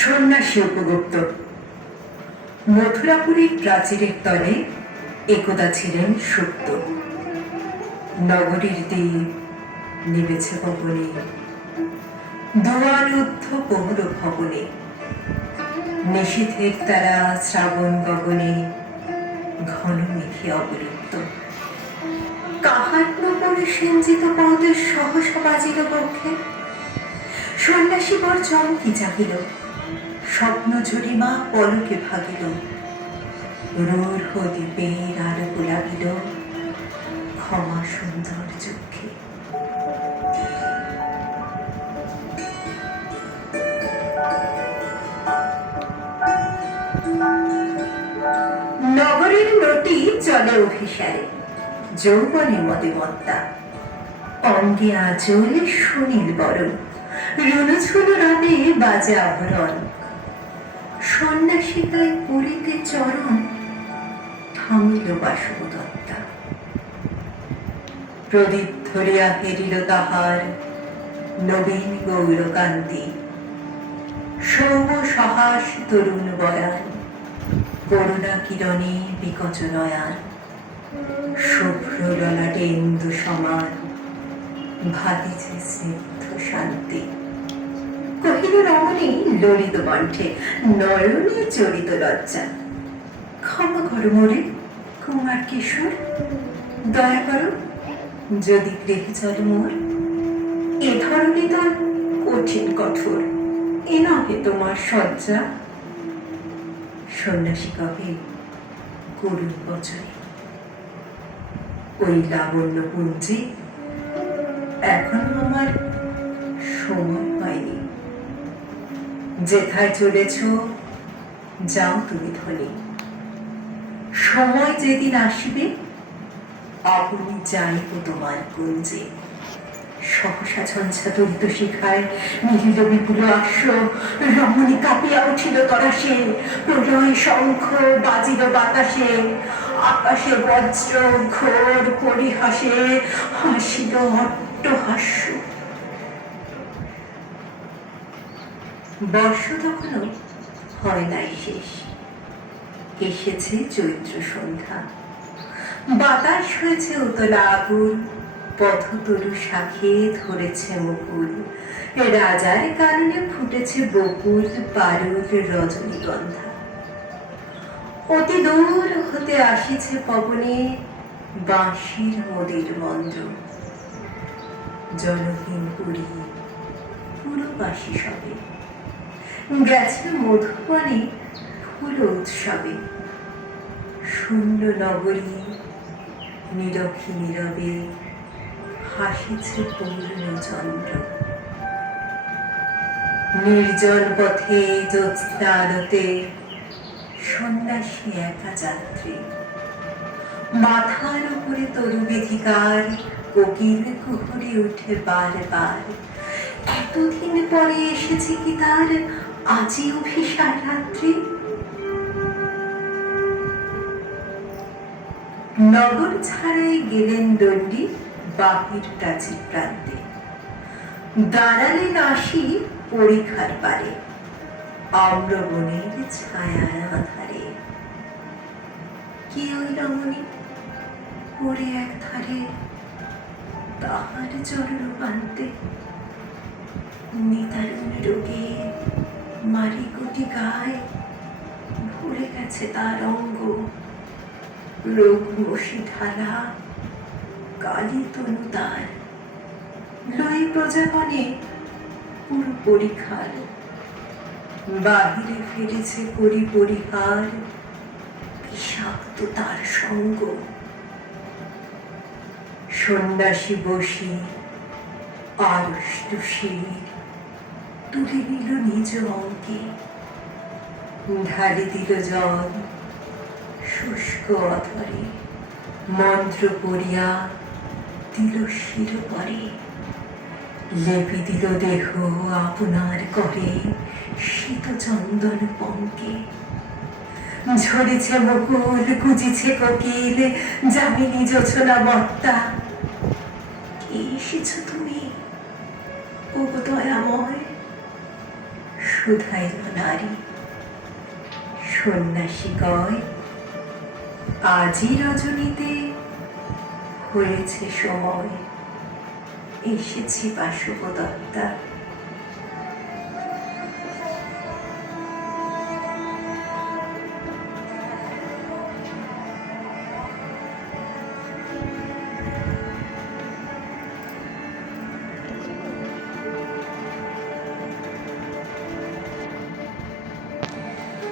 সন্ন্যাসী উপগুপ্ত। মথুরাপুরীর প্রাচীরের তলে একদা ছিলেন সুপ্ত। নগরীর দ্বীপ নিবেছে ভবনে, দুয়ারুদ্ধ পৌর ভবনে, নিশীথের তারা শ্রাবণ গগনে ঘন মেঘে অবলুপ্ত। কাহার নবরে সিঞ্চিত পদের সহসা বাজিল পক্ষে। সন্ন্যাসী বর চমকি জাগিল, স্বপ্ন ঝরিমা পলকে ভাগিল। রূঢ় দ্বীপের আলো গোলাপিল ক্ষমা সুন্দর চক্ষে। নগরের নটি চলে অভিসারে, যৌবনে মদিমত্তা। অঙ্গে আঁচল সুনীল বরণ, রুনুঝুনু রবে বাজে আভরণ। সন্ন্যাসিকায় পুরীতে চরণ, থামিল বাসবদত্তা। প্রদীপ ধরিয়া ফেরিল তাহার নবীন গৌরকান্তি। সৌম সহাস তরুণ বয়ান, করুণা কিরণে বিকচ নয়ান। শুভ্র ললাটে ইন্দু সমান, ভাতিছে স্নিগ্ধ শান্তি। কহিল রমণী ললিত কণ্ঠে, নয়নে চরিত লজ্জা। ক্ষমা করো মোরে কুমার কিশোর, দয়া করো যদি গৃহে চলে মোর। এ ধরনে তার কঠিন কঠোর, এ নহে তোমার সজ্জা। সন্ন্যাসী কহে করুণ বচনে, ওই লাবণ্য পুঞ্জে এখনো আমার সময় হয়নি। যেথায় চলেছ যাও তুমি ধনী, সময় যেদিন আসিবে আপনি যাইব তোমার কুঞ্জে। সহসা ঝঞ্ঝা তরিত শিখায় মিলিল বিপুল আশ্ব। রমণী কাঁপিয়া উঠিল তরাসে, প্রলয় শঙ্খ বাজিল বাতাসে। আকাশে বজ্র ঘোর পরিহাসে, হাসিল অট্টহাস্য। বর্ষ তখনও হয় নাই শেষ, এসেছে চৈত্র সন্ধ্যা। বাতাস হয়েছে উতলা আগুন, পথতরু শাখে ধরেছে মুকুল। রাজার কাননে ফুটেছে বকুল, পারুল রজনীগন্ধা। অতি দূর হতে আসিছে পবনে বাঁশির মদির মন্দ্র। জনহীন পুরী পুরবাসী সবে, গেছে মধুবনে ফুল উৎসবে। শূন্য নগরী নীরবী নীরবে, হাসিছে পূর্ণ চন্দ্র। নির্জন পথে জ্যোৎস্না আলোতে সন্ন্যাসী একা যাত্রী। মাথার উপরে তরু বেধিকার, কোকিল কুহুরে উঠে বারবার। এতদিন পরে এসেছে কি তার আজি অভিসার রাত্রি। নগর ছাড়াই গেলেন দণ্ডী বাহির প্রাচীর প্রান্তে। দাঁড়ালেন আসি পরিখার পারে, আম্রবনের ছায়ার আধারে। কি ওই রমণী পড়ে এক ধারে, তাহার চরণ প্রান্তে। নিতারুণ রোগে মারি গুটি গায়, ভরে গেছে তার অঙ্গ। রোগ মশি ঢালা কালী তনু তার, লই প্রজাগণে পুরো পরিখার। বাহিরে ফিরেছে করি পরিহার, বিষাক্ত তার সঙ্গ। সন্ন্যাসী বসি আড়ষ্ট শির, তুলে নিল নিজ অঙ্কে। ঢালি দিল জল শুষ্ক অধরে, মন্ত্র পড়িয়া দিল শির পরে। লেপি দিল দেহ আপনার করে, শীত চন্দন পঙ্কে। ঝরেছে মুকুল কুজিছে কোকিল, যামিনী জোছনা বত্তা। কে এসেছ তুমি ও দয়াময়, শুধাইল নারী। সন্ন্যাসী কয়, আজই রজনীতে হয়েছে সময়, এসেছি বাসবদত্তা।